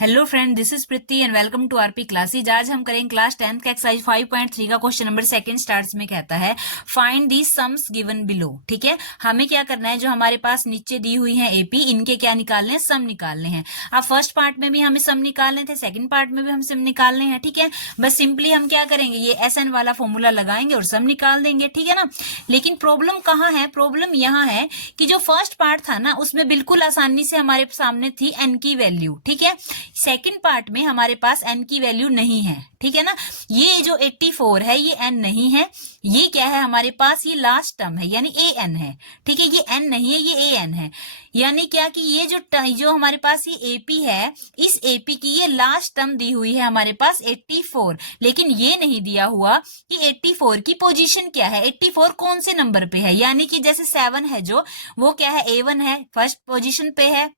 Hello friend, this is Preeti and welcome to RP classes. आज हम करेंगे क्लास 10th का एक्सरसाइज 5.3 का क्वेश्चन नंबर सेकंड स्टार्ट्स में कहता है find the sums given below. ठीक है, हमें क्या करना है, जो हमारे पास नीचे दी हुई है एपी, इनके क्या निकालने हैं, सम निकालने हैं। अब फर्स्ट पार्ट में भी हमें सम निकालने थे, सेकंड पार्ट में भी हम सम निकालने हैं। ठीक है, बस सिंपली हम क्या करेंगे, ये SN वाला फॉर्मूला लगाएंगे और सम निकाल देंगे। ठीक है ना। लेकिन प्रॉब्लम कहाँ है, प्रॉब्लम यहाँ है कि जो फर्स्ट पार्ट था ना, उसमें बिल्कुल आसानी से हमारे सामने थी एन की वैल्यू। ठीक है, सेकंड पार्ट में हमारे पास एन की वैल्यू नहीं है। ठीक है ना, ये जो 84 है ये एन नहीं है, ये क्या है हमारे पास, ये लास्ट टर्म है यानी ए एन है। ठीक है, ये एन नहीं है, ये ए एन है। यानी क्या कि ये जो हमारे पास ये एपी है, इस एपी की ये लास्ट टर्म दी हुई है हमारे पास 84, लेकिन ये नहीं दिया हुआ कि 84 की पोजीशन क्या है, 84 कौन से नंबर पे है। यानी कि जैसे 7 है जो, वो क्या है, A1 है, फर्स्ट पोजीशन पे है।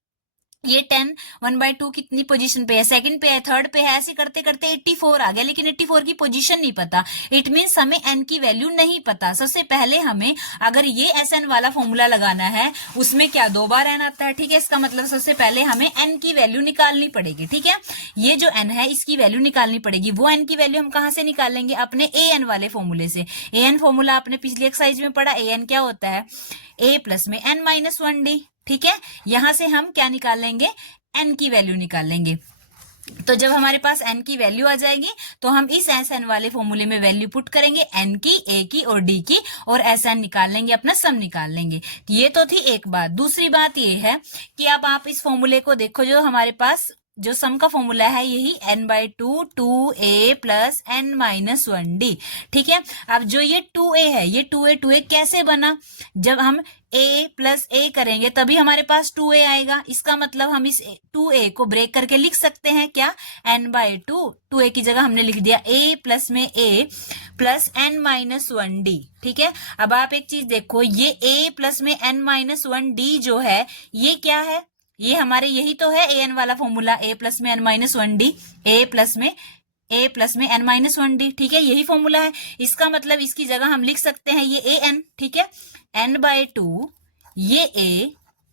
ये 10 1/2 कितनी पोजीशन पे है, सेकंड पे है, थर्ड पे है, ऐसे करते करते 84 आ गया, लेकिन 84 की पोजीशन नहीं पता। इट मीन्स हमें एन की वैल्यू नहीं पता। सबसे पहले हमें अगर ये SN वाला फॉर्मूला लगाना है, उसमें क्या 2 बार एन आता है। ठीक है, इसका मतलब सबसे पहले हमें एन की वैल्यू निकालनी पड़ेगी। ठीक है, ये जो एन है इसकी वैल्यू निकालनी पड़ेगी। वो एन की वैल्यू हम कहां से निकालेंगे, अपने AN वाले फॉर्मूले से। AN फॉर्मूला आपने पिछली एक्सरसाइज में पढ़ा, AN क्या होता है, A प्लस में n-1d। ठीक है, यहां से हम क्या निकालेंगे, n की वैल्यू निकालेंगे। तो जब हमारे पास n की वैल्यू आ जाएगी तो हम इस SN वाले फॉर्मूले में वैल्यू पुट करेंगे, n की, a की और d की, और SN निकाल लेंगे, अपना सम निकाल लेंगे। ये तो थी एक बात। दूसरी बात ये है कि अब आप इस फॉर्मूले को देखो, जो हमारे पास जो सम का फॉर्मूला है यही n/2 2a प्लस n-1d। ठीक है, अब जो ये 2a है, ये 2a कैसे बना, जब हम a प्लस a करेंगे तभी हमारे पास 2a आएगा। इसका मतलब हम इस 2a को ब्रेक करके लिख सकते हैं क्या, n/2, 2a की जगह हमने लिख दिया a प्लस में a प्लस n-1d। ठीक है, अब आप एक चीज देखो, ये a प्लस में n-1d जो है ये क्या है, ये हमारे यही तो है an वाला फॉर्मूला, a प्लस में n-1d, a प्लस में n-1d। ठीक है, यही फॉर्मूला है। इसका मतलब इसकी जगह हम लिख सकते हैं ये an। ठीक है, n/2, ये a,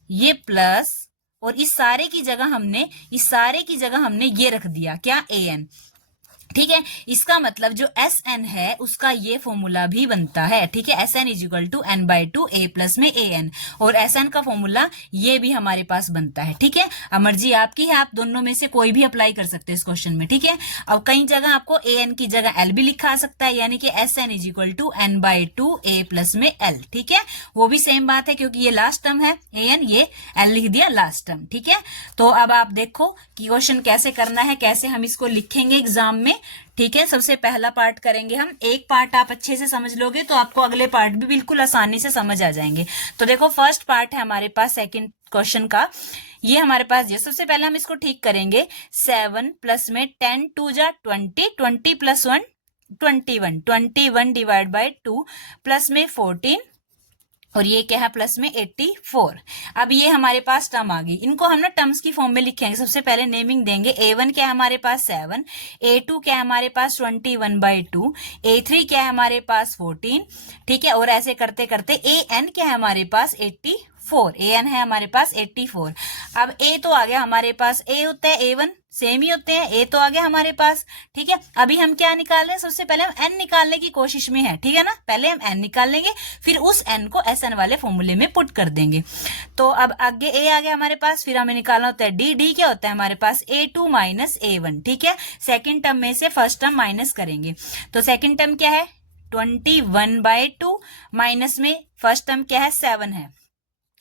ये प्लस, और इस सारे की जगह हमने ये रख दिया क्या, an। ठीक है, इसका मतलब जो SN है उसका ये फॉर्मूला भी बनता है। ठीक है, SN = n/2 a प्लस में an, और SN का फॉर्मूला ये भी हमारे पास बनता है। ठीक है, अब मर्जी आपकी है, आप दोनों में से कोई भी अप्लाई कर सकते हैं इस क्वेश्चन में। ठीक है, अब कई जगह आपको an की जगह l भी लिखा सकता है, यानी कि SN = n/2 a प्लस में l। ठीक है, वो भी सेम बात है, क्योंकि ये लास्ट टर्म है an, ये l लिख दिया लास्ट टर्म। ठीक है, तो अब आप देखो कि क्वेश्चन कैसे करना है, कैसे हम इसको लिखेंगे एग्जाम में। ठीक है, सबसे पहला पार्ट करेंगे हम। एक पार्ट आप अच्छे से समझ लोगे तो आपको अगले पार्ट भी बिल्कुल आसानी से समझ आ जाएंगे। तो देखो, फर्स्ट पार्ट है हमारे पास सेकंड क्वेश्चन का, ये हमारे पास, ये सबसे पहले हम इसको ठीक करेंगे। 7 प्लस में 10 2 जा 20, 20 प्लस 1 21, 21 डिवाइड बाय 2 प्लस में 14, और ये क्या है प्लस में 84। अब ये हमारे पास टर्म आ गई, इनको हम ना टर्म्स की फॉर्म में लिखेंगे। सबसे पहले नेमिंग देंगे। A1 क्या है हमारे पास 7, A2 क्या है हमारे पास 21/2, A3 क्या है हमारे पास 14। ठीक है, और ऐसे करते करते AN क्या है हमारे पास 84, AN है हमारे पास 84। अब A तो आ गया हमारे पास, A होता है A1, सेम ही होते हैं, A तो आ गया हमारे पास। ठीक है, अभी हम क्या निकाल रहे हैं, सबसे पहले हम n निकालने की कोशिश में है। ठीक है ना, पहले हम n निकाल लेंगे, फिर उस n को SN वाले फॉर्मूले में पुट कर देंगे। तो अब आगे A आ गया हमारे पास, फिर हमें निकालना होता है D क्या होता है हमारे पास, A2 माइनस A1। ठीक है, सेकेंड टर्म में से फर्स्ट टर्म माइनस करेंगे, तो सेकेंड टर्म क्या है 21/2, माइनस में फर्स्ट टर्म क्या है 7 है,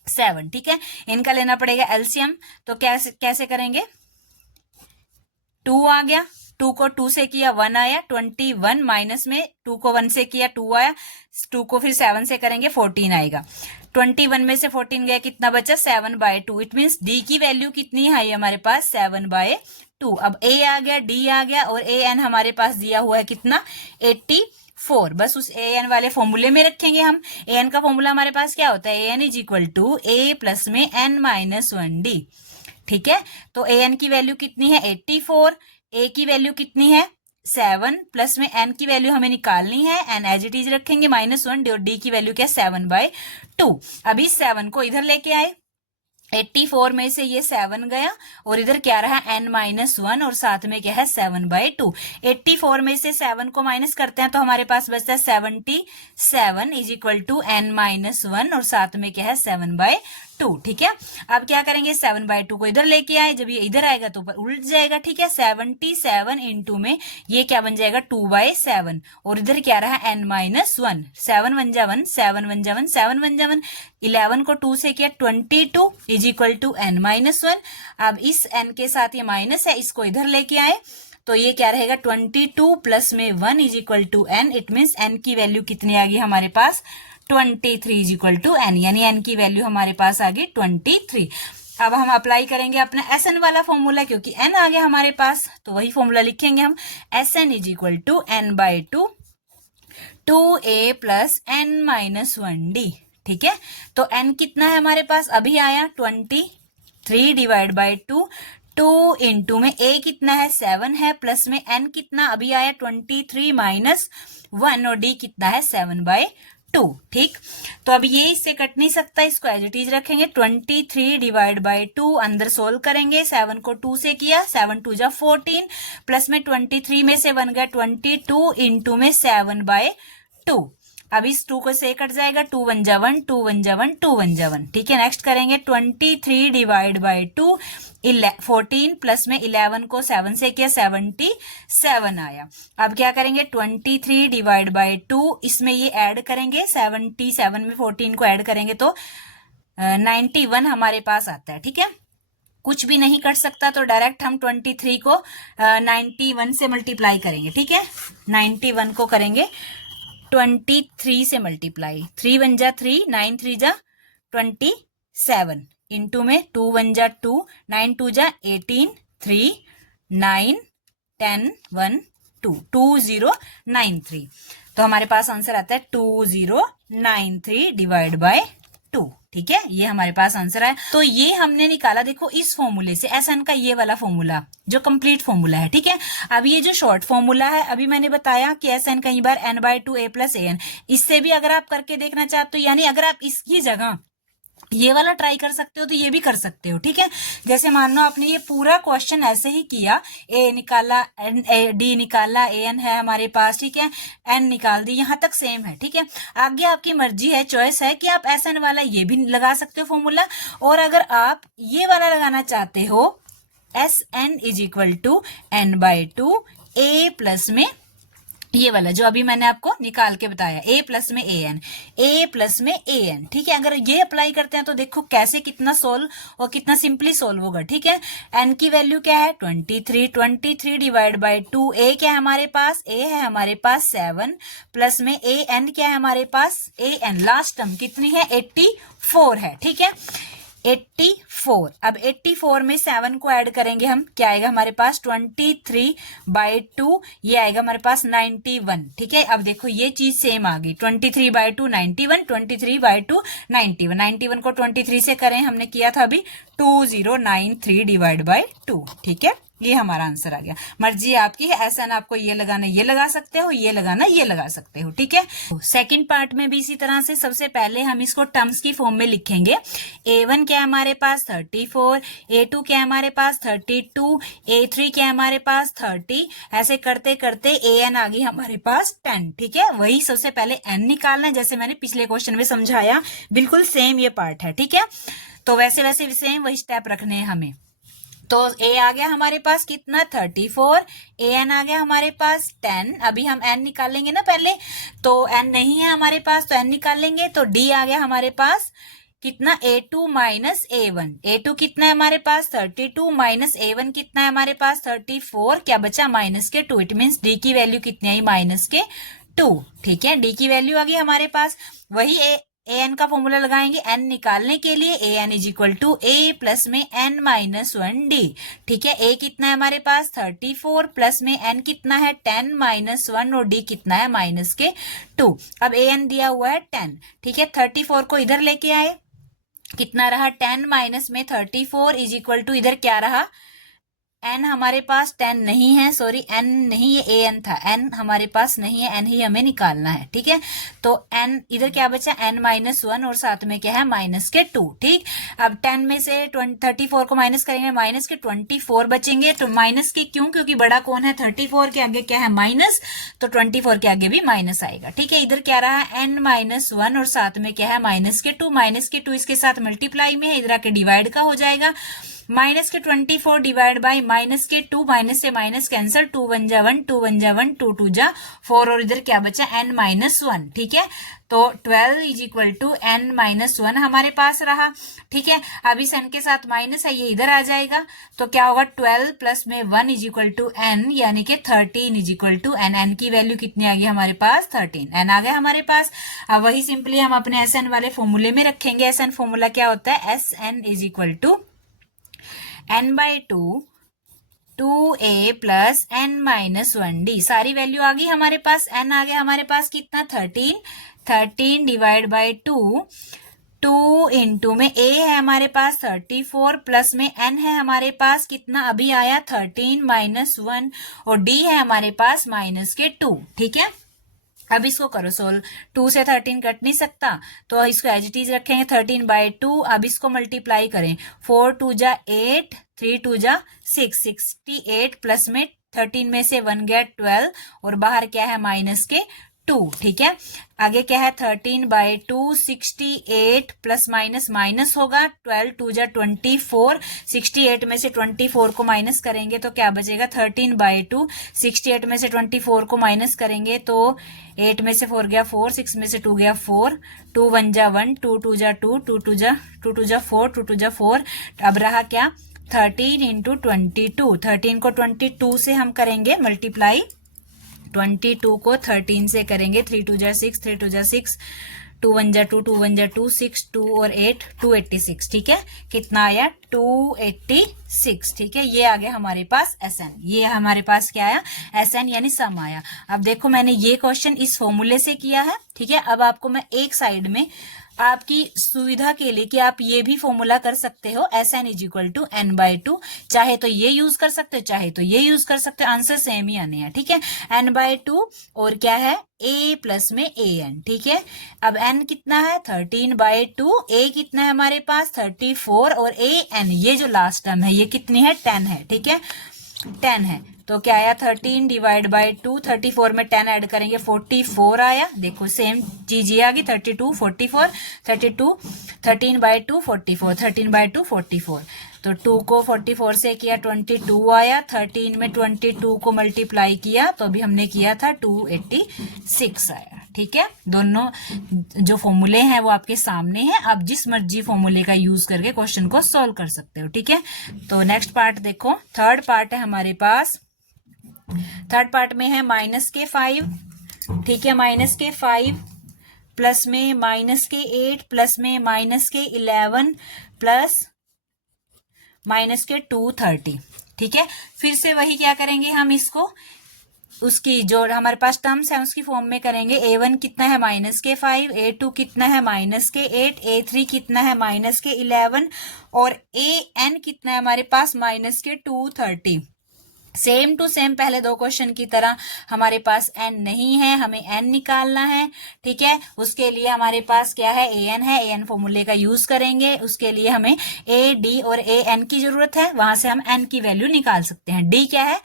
7। ठीक है, इनका लेना पड़ेगा एलसीएम, तो कैसे करेंगे, 2 आ गया, 2 को 2 से किया 1 आया, 21 माइनस में 2 को 1 से किया 2 आया, 2 को फिर 7 से करेंगे 14 आएगा। 21 में से 14 गया, कितना बचा 7/2। इट मीन्स D की वैल्यू कितनी है हमारे पास 7/2। अब A आ गया, D आ गया, और AN हमारे पास दिया हुआ है कितना 84। बस उस AN वाले फॉर्मूले में रखेंगे हम। AN का फॉर्मूला हमारे पास क्या होता है, AN = A प्लस में n-1d। ठीक है, तो AN की वैल्यू कितनी है 84, A की वैल्यू कितनी है 7, प्लस में n की वैल्यू हमें निकालनी है, n एज इट इज रखेंगे -1, और D की वैल्यू क्या है 7/2। अब इस 7 को इधर लेके आए, 84 में से ये 7 गया और इधर क्या रहा n-1 और साथ में क्या है 7/2। 84 में से 7 को माइनस करते हैं तो हमारे पास बचता है 77 इज इक्वल टू n-1 और साथ में क्या है 7/2। ठीक है, अब क्या करेंगे 7/2 को इधर लेके आए, जब ये इधर आएगा तो ऊपर उल्ट जाएगा। ठीक है, 77 इंटू में ये क्या बन जाएगा 2/7 और इधर क्या रहा n-1, 7 1 जा 1, 7 1 जा 1, 7 1 जा 1, 11 को 2 से किया 22 इज इक्वल टू n-1। अब इस n के साथ ये माइनस है, इसको इधर लेके आए तो ये क्या रहेगा 22 प्लस में 1 is equal to n। It means n की वैल्यू कितनी आ गई हमारे पास 23 इज इक्वल टू n, यानी n की वैल्यू हमारे पास आ गई 23। अब हम अप्लाई करेंगे अपना SN वाला फॉर्मूला, क्योंकि n आ गया हमारे पास तो वही फॉर्मूला लिखेंगे हम। SN is equal to n/2 2a plus n-1d। ठीक है, तो n कितना है हमारे पास अभी आया 23 डिवाइड बाई 2 इंटू में a कितना है 7 है, प्लस में n कितना अभी आया 23 माइनस 1 और d कितना है 7/2। ठीक, तो अब ये इससे कट नहीं सकता, इसको एज इट इज रखेंगे। 23 डिवाइड बाई 2 अंदर सोल्व करेंगे, 7 को 2 से किया 7 2 जा 14 प्लस में 23 में से बन गया 22 इंटू में 7/2। अब इस 2 को से कट जाएगा 2 1 जा 1, 2 1 जा 1, 2 1 जा 1। ठीक है, नेक्स्ट करेंगे 23 डिवाइड बाई 2 14 प्लस में 11 को 7 से किया 77 आया। अब क्या करेंगे 23 डिवाइड बाई 2 इसमें ये ऐड करेंगे 77 में 14 को ऐड करेंगे तो 91 हमारे पास आता है। ठीक है, कुछ भी नहीं कर सकता तो डायरेक्ट हम 23 को 91 से मल्टीप्लाई करेंगे। ठीक है, 91 को करेंगे 23 से मल्टीप्लाई, 3 1 जा 3, 9 3 जा 27 इंटू में 2 1 जा 2, 9 2 जा 18, 3 9 10 1 2 2093। तो हमारे पास आंसर आता है 2093 डिवाइड बाय 2। ठीक है, ये हमारे पास आंसर है। तो ये हमने निकाला देखो इस फॉर्मूले से, SN का ये वाला फॉर्मूला जो कंप्लीट फॉर्मूला है। ठीक है, अब ये जो शॉर्ट फॉर्मूला है अभी मैंने बताया कि SN कई बार n/2 a प्लस an, इससे भी अगर आप करके देखना चाहते हो, यानी अगर आप इसकी जगह ये वाला ट्राई कर सकते हो तो ये भी कर सकते हो। ठीक है, जैसे मान लो आपने ये पूरा क्वेश्चन ऐसे ही किया, a निकाला d निकाला, an है हमारे पास, ठीक है, n निकाल दी, यहाँ तक सेम है। ठीक है, आगे आपकी मर्जी है, चॉइस है कि आप SN वाला ये भी लगा सकते हो फॉर्मूला, और अगर आप ये वाला लगाना चाहते हो SN is equal to n/2 a plus में ये वाला जो अभी मैंने आपको निकाल के बताया, a प्लस में a प्लस में an। ठीक है, अगर ये अप्लाई करते हैं तो देखो कैसे कितना सोल्व और कितना सिंपली सोल्व होगा। ठीक है, n की वैल्यू क्या है 23 डिवाइड बाई 2, a क्या है हमारे पास, a है हमारे पास 7 प्लस में an क्या है हमारे पास, an लास्ट टर्म कितनी है 84 है। ठीक है, 84। अब 84 में 7 को ऐड करेंगे हम, क्या आएगा हमारे पास 23/2, ये आएगा हमारे पास 91। ठीक है, अब देखो ये चीज सेम आ गई, 23/2 91, 23/2 91, 91 को 23 से करें, हमने किया था अभी 2093 डिवाइड बाई 2। ठीक है, ये हमारा आंसर आ गया। मर्जी आपकी है, ऐसा ना आपको ये लगाना ये लगा सकते हो, ये लगाना ये लगा सकते हो। ठीक है, सेकंड पार्ट में भी इसी तरह से सबसे पहले हम इसको टर्म्स की फॉर्म में लिखेंगे। a1 क्या है हमारे पास 34, a2 क्या है हमारे पास 32, a3 क्या है हमारे पास 30, ऐसे करते करते an आ गई हमारे पास 10। ठीक है, वही सबसे पहले n निकालना है, जैसे मैंने पिछले क्वेश्चन में समझाया, बिल्कुल सेम ये पार्ट है। ठीक है, तो वैसे वैसे सेम वही स्टेप रखने हैं हमें। तो a आ गया हमारे पास कितना 34, an आ गया हमारे पास 10। अभी हम n निकालेंगे ना पहले, तो n नहीं है हमारे पास तो n निकाल लेंगे, तो d आ गया हमारे पास कितना a2 माइनस a1, a2 कितना है हमारे पास 32 माइनस a1 कितना है हमारे पास 34, क्या बचा माइनस के 2। इट मीन्स d की वैल्यू कितनी आई माइनस के 2। ठीक है, d की वैल्यू आ गई हमारे पास। वही an का फॉर्मूला लगाएंगे n निकालने के लिए, an is equal to a plus में n-1d। ठीक है, a कितना है हमारे पास 34 प्लस में n कितना है 10-1 और d कितना है माइनस के 2। अब an दिया हुआ है 10। ठीक है, 34 को इधर लेके आए, कितना रहा 10 माइनस में 34 इज इक्वल टू इधर क्या रहा n हमारे पास 10 नहीं है, सॉरी n नहीं, ये an था, n हमारे पास नहीं है, n ही हमें निकालना है, ठीक है। तो n इधर क्या बचा, n माइनस 1 और साथ में क्या है माइनस के 2, ठीक। अब 10 में से 34 को माइनस करेंगे, माइनस के 24 बचेंगे। तो माइनस के क्यों, क्योंकि बड़ा कौन है, 34 के आगे क्या है माइनस, तो 24 के आगे भी माइनस आएगा, ठीक है। इधर क्या रहा, n माइनस 1 और साथ में क्या है माइनस के 2, माइनस के 2 इसके साथ मल्टीप्लाई में है, इधर आके डिवाइड का हो जाएगा। माइनस के 24 डिवाइड बाई माइनस के 2, माइनस से माइनस कैंसल, 2 1 जा 1, 2 1 जा 1, 2 2 जा 4 और इधर क्या बचा n माइनस 1, ठीक है। तो 12 is equal to n minus 1 हमारे पास रहा, ठीक है। अब इस n के साथ माइनस है, ये इधर आ जाएगा, तो क्या होगा 12 प्लस में 1 इज इक्वल टू n, यानी कि 13 is equal to n। n की वैल्यू कितनी आ गई हमारे पास, 13 n आ गया हमारे पास। अब वही सिंपली हम अपने SN वाले फॉर्मूले में रखेंगे। SN फॉर्मूला क्या होता है, SN is equal to n by 2 2a plus n minus 1d। सारी वैल्यू आ गई हमारे पास, n आ गया हमारे पास कितना 13 डिवाइड बाई 2 इंटू में a है हमारे पास 34 प्लस में n है हमारे पास कितना अभी आया 13 माइनस 1 और d है हमारे पास माइनस के 2, ठीक है। अब इसको करो सोल्व, 2 से 13 कट नहीं सकता, तो इसको एज इट इज रखेंगे 13 बाई 2। अब इसको मल्टीप्लाई करें, 4 2 जा 8, 3 2 जा 6, 68 प्लस में 13 में से 1 गया 12 और बाहर क्या है माइनस के 2, ठीक है। आगे क्या है 13 बाई 2, 68 प्लस माइनस माइनस होगा, 12 2 जा 24, 68 में से 24 को माइनस करेंगे तो क्या बचेगा 13 बाई 2, 68 में से 24 को माइनस करेंगे तो 8 में से 4 गया 4, 6 में से 2 गया 4, 2 1 जा 1, 2 2 जा 2, 2 2 जा 4, 2 2 जा 4। अब रहा क्या 13 इंटू 22, 13 को 22 से हम करेंगे मल्टीप्लाई, 22 को 13 से करेंगे, 3 2 जा 6, 3 2 जा 6, 2 1 जा 2, 2 1 जा 2, 6 2 और 8 286, ठीक है। कितना आया 286, ठीक है। ये आ गया हमारे पास SN, ये हमारे पास क्या आया SN यानी सम आया। अब देखो मैंने ये क्वेश्चन इस फॉर्मूले से किया है, ठीक है। अब आपको मैं एक साइड में आपकी सुविधा के लिए कि आप ये भी फॉर्मूला कर सकते हो, SN is equal to n by 2, चाहे तो ये यूज कर सकते हो चाहे तो ये यूज कर सकते हो, आंसर सेम ही आने हैं, ठीक है। n बाई 2 और क्या है a प्लस में an, ठीक है। अब n कितना है 13 बाई 2, a कितना है हमारे पास 34 और an ये जो लास्ट टर्म है ये कितनी है 10 है, ठीक है 10 है। तो क्या आया 13 डिवाइड बाई 2, 34 में 10 ऐड करेंगे 44 आया, देखो सेम चीज ये आ गई 32 44, 32 13 बाई 2 44, 13 बाई 2 44, तो 2 को 44 से किया 22 आया, 13 में 22 को मल्टीप्लाई किया तो अभी हमने किया था 286 आया, ठीक है। दोनों जो फॉर्मूले हैं वो आपके सामने हैं, आप जिस मर्जी फॉर्मूले का यूज करके क्वेश्चन को सॉल्व कर सकते हो, ठीक है। तो नेक्स्ट पार्ट देखो, थर्ड पार्ट है हमारे पास, थर्ड पार्ट में है माइनस के 5, ठीक है, माइनस के 5 प्लस में माइनस के 8 प्लस में माइनस के 11 प्लस माइनस के 230, ठीक है। फिर से वही क्या करेंगे हम इसको, उसकी जो हमारे पास टर्म्स है उसकी फॉर्म में करेंगे। a1 कितना है माइनस के 5, a2 कितना है माइनस के 8, a3 कितना है माइनस के 11 और an कितना है हमारे पास माइनस के 230। सेम टू सेम पहले दो क्वेश्चन की तरह हमारे पास n नहीं है, हमें n निकालना है, ठीक है। उसके लिए हमारे पास क्या है an है, an फॉर्मूले का यूज करेंगे, उसके लिए हमें a d और an की जरूरत है, वहां से हम n की वैल्यू निकाल सकते हैं। d क्या है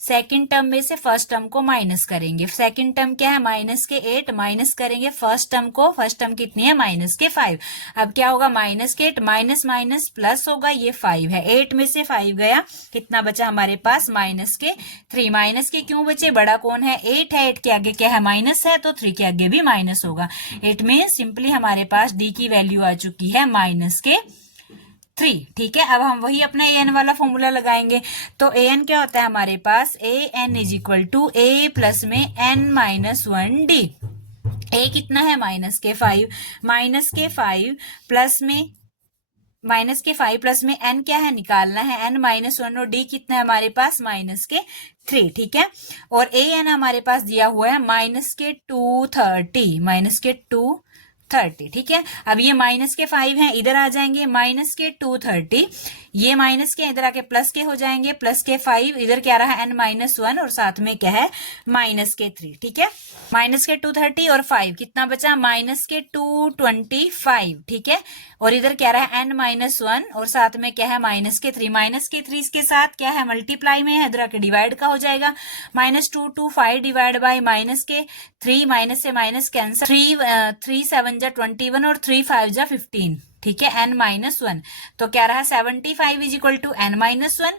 सेकंड टर्म में से फर्स्ट टर्म को माइनस करेंगे, सेकंड टर्म क्या है माइनस के 8 माइनस करेंगे फर्स्ट टर्म को, फर्स्ट टर्म कितनी है माइनस के 5। अब क्या होगा माइनस के 8 माइनस माइनस प्लस होगा, ये 5 है, 8 में से 5 गया, कितना बचा हमारे पास माइनस के 3। माइनस के क्यों बचे, बड़ा कौन है 8 है, 8 के आगे क्या है माइनस है तो 3 के आगे भी माइनस होगा। 8 में सिंपली हमारे पास डी की वैल्यू आ चुकी है माइनस के 3, ठीक है। अब हम वही अपना an वाला फॉर्मूला लगाएंगे, तो an क्या होता है हमारे पास an is equal to a plus में n माइनस 1d। a कितना है माइनस के 5, माइनस के 5 प्लस में माइनस के 5 प्लस में n क्या है निकालना है n माइनस 1 और d कितना है हमारे पास माइनस के 3, ठीक है। और an हमारे पास दिया हुआ है माइनस के 230, माइनस के 230, ठीक है। अब ये माइनस के 5 है, इधर आ जाएंगे माइनस के 230, ये माइनस के इधर आके प्लस के हो जाएंगे, प्लस के 5, इधर क्या रहा n-1 और साथ में क्या है माइनस के 3, ठीक है। माइनस के 230 और 5 कितना बचा, माइनस के 225, ठीक है। और इधर क्या रहा n-1 और साथ में क्या है माइनस के 3, माइनस के 3 इसके साथ क्या है मल्टीप्लाई में है, इधर आके डिवाइड का हो जाएगा, -225 डिवाइड बाय माइनस के 3, माइनस से माइनस कैंसिल, 3 7 जा 21 और 3 5 जा 15, ठीक है, n-1। तो क्या रहा 75 इज इक्वल टू n-1,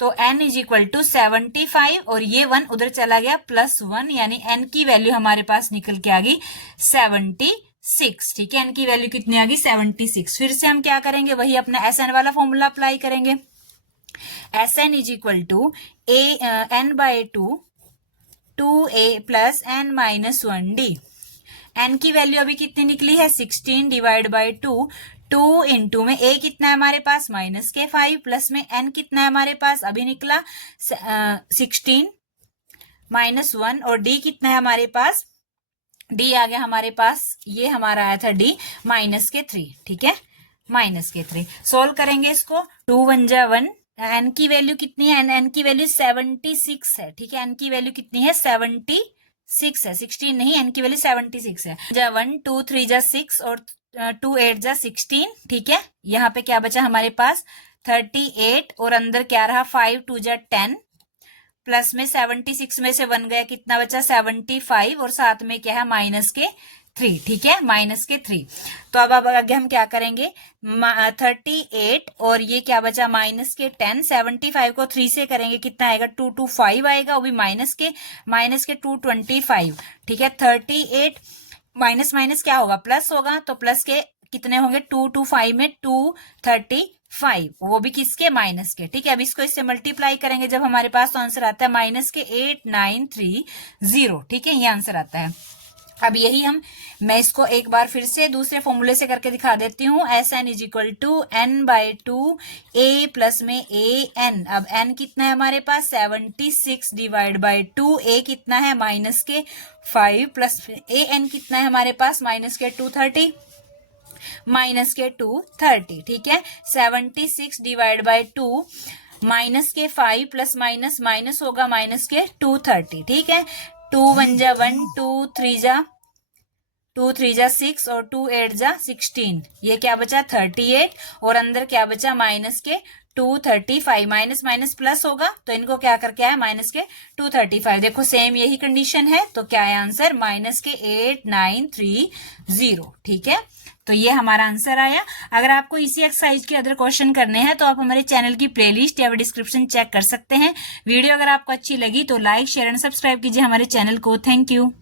तो n इज इक्वल टू 75 और ये 1 उधर चला गया +1, यानी n की वैल्यू हमारे पास निकल के आ गई 76, ठीक है। n की वैल्यू कितनी आ गई 76। फिर से हम क्या करेंगे, वही अपना SN वाला फॉर्मूला अप्लाई करेंगे। SN is equal to n/2 2a plus n-1d। n की वैल्यू अभी कितनी निकली है 16 डिवाइड बाई 2, 2 इंटू में a कितना है हमारे पास माइनस के 5 प्लस में n कितना है हमारे पास अभी निकला 16 -1 और d कितना है हमारे पास, d आ गया हमारे पास, ये हमारा आया था d माइनस के 3, ठीक है, माइनस के 3। सोल्व करेंगे इसको, 2 1 जा 1, n की वैल्यू कितनी है, n की वैल्यू 76 है, ठीक है। n की वैल्यू कितनी है 76 है, 16 नहीं, n की वैल्यू 76 है। जा 1 2 3 जा 6 और 2 8 जा 16, ठीक है। यहाँ पे क्या बचा हमारे पास 38 और अंदर क्या रहा 5 2 जा 10 प्लस में 76 में से 1 गया, कितना बचा 75 और साथ में क्या है माइनस के 3, ठीक है, माइनस के 3। तो अब आगे हम क्या करेंगे 38 और ये क्या बचा माइनस के 10, 75 को 3 से करेंगे कितना आएगा 225 आएगा, वो भी माइनस के 225, ठीक है। 38 माइनस माइनस क्या होगा प्लस होगा, तो प्लस के कितने होंगे 225 में 235, वो भी किसके माइनस के, ठीक है। अब इसको इससे मल्टीप्लाई करेंगे जब हमारे पास, तो आंसर आता है माइनस के 8930, ठीक है, ये आंसर आता है। अब यही मैं इसको एक बार फिर से दूसरे फॉर्मूले से करके दिखा देती हूँ। SN is equal to n/2 a plus में an। अब n कितना है हमारे पास 76 डिवाइड बाई 2, a कितना है माइनस के 5 प्लस an कितना है हमारे पास माइनस के 230, ठीक है। 76 डिवाइड बाई 2 माइनस के 5 प्लस माइनस माइनस होगा माइनस के 230, ठीक है। 2 1 जा 1, 2 3 जा 6 और 2 8 जा 16, ये क्या बचा 38 और अंदर क्या बचा माइनस के 235, माइनस माइनस प्लस होगा तो इनको क्या करके आया माइनस के 235। देखो सेम यही कंडीशन है, तो क्या है आंसर माइनस के 8930, ठीक है। तो ये हमारा आंसर आया। अगर आपको इसी एक्सरसाइज के अदर क्वेश्चन करने हैं तो आप हमारे चैनल की प्लेलिस्ट या डिस्क्रिप्शन चेक कर सकते हैं। वीडियो अगर आपको अच्छी लगी तो लाइक शेयर एंड सब्सक्राइब कीजिए हमारे चैनल को। Thank you.